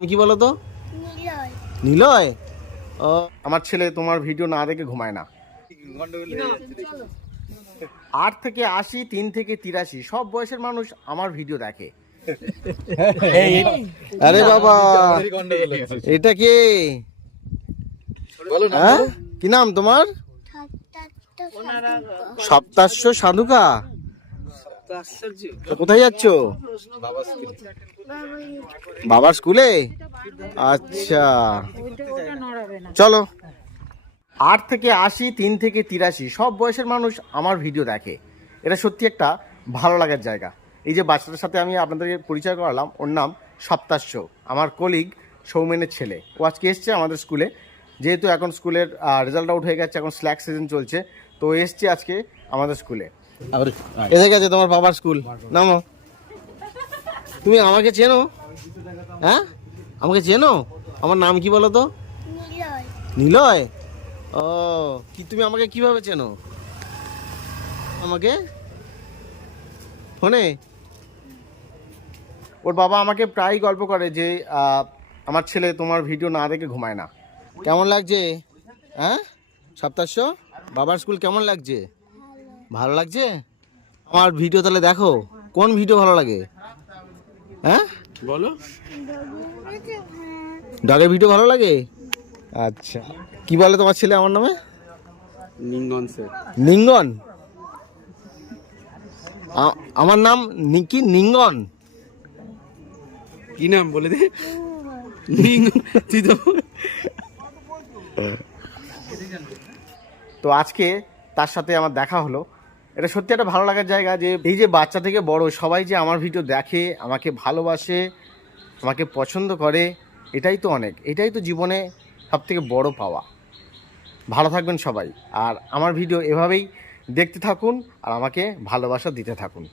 কি বলো তো? নিলয়। নিলয়? ও। আমার ছেলে তোমার ভিডিও না দেখে ঘুমায় না। আট থেকে আশি তিন থেকে তিরাশি সব বয়সের মানুষ আমার ভিডিও দেখে। আরে বাবা। এটা কে? হ্যাঁ? কি নাম তোমার? সপ্তাশ্য সাধুকা? কোথায় যাচ্ছ? বাবার স্কুলে? আচ্ছা। চলো। আট থেকে আশি, তিন থেকে তিরাশি, সব বয়সের মানুষ আমার ভিডিও দেখে। এটা সত্যি একটা ভালো লাগার জায়গা। এই যে বাচ্চাটার সাথে আমি আপনাদেরকে পরিচয় করালাম, ওর নাম সপ্তাশ্য, আমার কলিগ সৌমেনের ছেলে। ও আজকে এসছে আমাদের স্কুলে। যেহেতু এখন স্কুলের রেজাল্ট আউট হয়ে গেছে, এখন স্ল্যাক সিজন চলছে, তো এসছে আজকে আমাদের স্কুলে। এসে গেছে তোমার বাবার স্কুল। নামো। তুমি আমাকে চেনো? হ্যাঁ? আমাকে চেনো? আমার নাম কি বলো তো? নিলয়। ও, কি তুমি আমাকে কীভাবে চেনো? আমাকে? ফোনে? ওর বাবা আমাকে প্রায় গল্প করে যে আমার ছেলে তোমার ভিডিও না দেখে ঘুমায় না। কেমন লাগছে? হ্যাঁ? সপ্তাহশো বাবার স্কুল কেমন লাগছে? ভালো লাগছে? আমার ভিডিও তাহলে দেখো কোন ভিডিও ভালো লাগে? হ্যাঁ? বলো। ডগের ভিডিও ভালো লাগে? আচ্ছা কি বলে তোমার ছেলে আমার নামে? নিঙ্গন সে নিঙ্গন আমার নাম নিকি নিঙ্গন কি নাম বলে দে? নিঙ্গন তুই তো তো আজকে তার সাথে আমার দেখা হলো। এটা সত্যি একটা ভালো লাগার জায়গা যে এই যে বাচ্চা থেকে বড়, সবাই যে আমার ভিডিও দেখে, আমাকে ভালোবাসে, আমাকে পছন্দ করে, এটাই তো অনেক। এটাই তো জীবনে সবথেকে বড় পাওয়া। ভালো থাকবেন সবাই। আর আমার ভিডিও এভাবেই দেখতে থাকুন, আর আমাকে ভালোবাসা দিতে থাকুন।